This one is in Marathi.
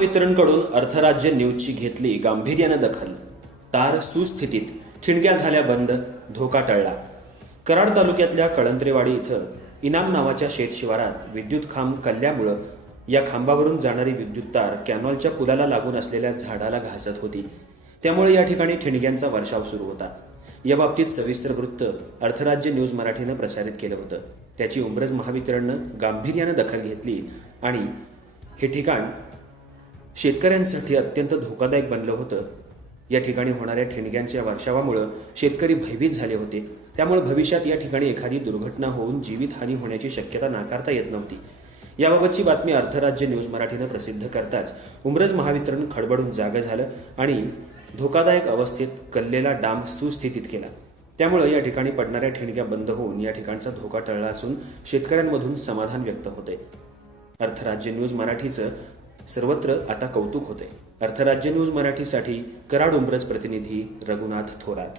महावितरणकडून अर्थराज्य न्यूजची घेतली गांभीर्यानं दखल. तार सुस्थितीत, ठिणग्या झाल्या बंद, धोका टळला. कराड तालुक्यातल्या कळंत्रेवाडी इथं इनाम नावाच्या शेतशिवारात विद्युत खांब कल्ल्यामुळं या खांबावरून जाणारी विद्युत तार कॅनॉलच्या पुलाला लागून असलेल्या झाडाला घासत होती. त्यामुळे या ठिकाणी ठिणग्यांचा वर्षाव सुरू होता. याबाबतीत सविस्तर वृत्त अर्थराज्य न्यूज मराठीनं प्रसारित केलं होतं. त्याची उंब्रज महावितरणनं गांभीर्यानं दखल घेतली आणि हे ठिकाण शेतकऱ्यांसाठी अत्यंत धोकादायक बनलं होतं. या ठिकाणी होणाऱ्या ठिणग्यांच्या वर्षावामुळं शेतकरी भयभीत झाले होते. त्यामुळे भविष्यात या ठिकाणी एखादी दुर्घटना होऊन जीवितहानी होण्याची शक्यता नाकारता येत नव्हती. याबाबतची बातमी अर्थराज्य न्यूज मराठीनं प्रसिद्ध करताच उंब्रज महावितरण खडबडून जागं झालं आणि धोकादायक अवस्थेत कल्लेला डांब सुस्थितीत केला. त्यामुळे या ठिकाणी पडणाऱ्या ठिणग्या बंद होऊन या ठिकाणचा धोका टळला असून शेतकऱ्यांमधून समाधान व्यक्त होते. अर्थराज्य न्यूज मराठीचं सर्वत्र आता कौतुक होते. अर्थराज्य न्यूज मराठीसाठी कराड उंब्रज प्रतिनिधी रघुनाथ थोरात.